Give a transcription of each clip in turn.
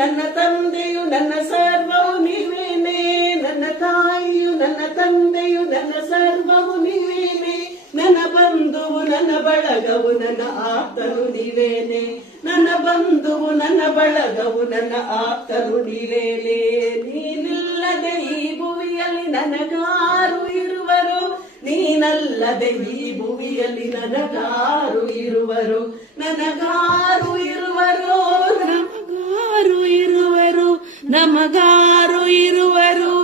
ನನ್ನ ತಂದೆಯು ನನ್ನ ಸರ್ವವು ನೀವೇನೆ, ನನ್ನ ತಾಯಿಯು ನನ್ನ ತಂದೆಯು ನನ್ನ ಸರ್ವವು ನೀವೇನೆ, ನನ್ನ ಬಂಧುವು ನನ್ನ ಬಳಗವು ನನ್ನ ಆಪ್ತರು ನೀವೇನೆ, ನನ್ನ ಬಂಧುವು ನನ್ನ ಬಳಗವು ನನ್ನ ಆಪ್ತರು ನೀವೇನೆ. ನೀನಿಲ್ಲದೆ ಈ ಭುವಿಯಲ್ಲಿ ನನಗಾರು ಇರುವರು, ನೀನಲ್ಲದೆ ಈ ಭುವಿಯಲ್ಲಿ ನನಗಾರು ಇರುವರು, ನನಗಾರು ಇರುವರು, ನಮಗಾರು ಇರುವರು, ನಮಗಾರು ಇರುವರು,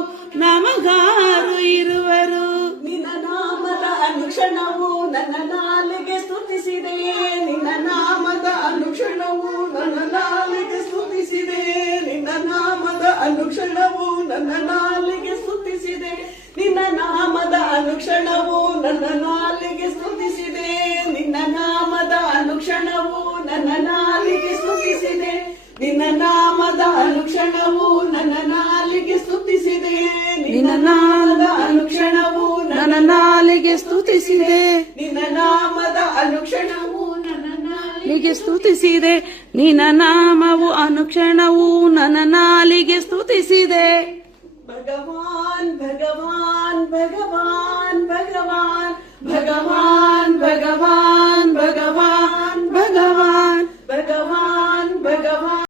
ನಮಗಾರು ಇರುವರು. ನಿನ್ನ ನಾಮದ ಅನುಕ್ಷಣವು ನನ್ನ ನಾಲಿಗೆ ಸ್ತುತಿಸಿದೆ, ನಿನ್ನ ನಾಮದ ಅನುಕ್ಷಣವು ನನ್ನ ನಾಲಿಗೆ ಸ್ತುತಿಸಿದೆ, ನಿನ್ನ ನಾಮದ ಅನುಕ್ಷಣವು ನನ್ನ ನಾಲಿಗೆ ಸ್ತುತಿಸಿದೆ, ನಿನ್ನ ನಾಮದ ಅನುಕ್ಷಣವು ನನ್ನ ನಾಲಿಗೆ ಸ್ತುತಿಸಿದೆ, ನಿನ್ನ ನಾಮದ ಅನುಕ್ಷಣವು ನನ್ನ ನಾಲಿಗೆ ಸ್ತುತಿಸಿದೆ, ನಿನ್ನ ನಾಮದ ಅನುಕ್ಷಣವು ನನ್ನ ನಾಲಿಗೆ ಸ್ತುತಿಸಿದೆ, ನಿನ್ನ ನಾಮದ ಅನುಕ್ಷಣವು ನನ್ನ ನಾಲಿಗೆ ಸ್ತುತಿಸಿದೆ, ನಿನ್ನ ನಾಮದ ಅನುಕ್ಷಣವು ನನ್ನ ನಾಲಿಗೆ ಸ್ತುತಿಸಿದೆ, ನಿನ್ನ ನಾಮವು ಅನುಕ್ಷಣವು ನನ್ನ ನಾಲಿಗೆ ಸ್ತುತಿಸಿದೆ. ಭಗವಾನ್ ಭಗವಾನ್ ಭಗವಾನ್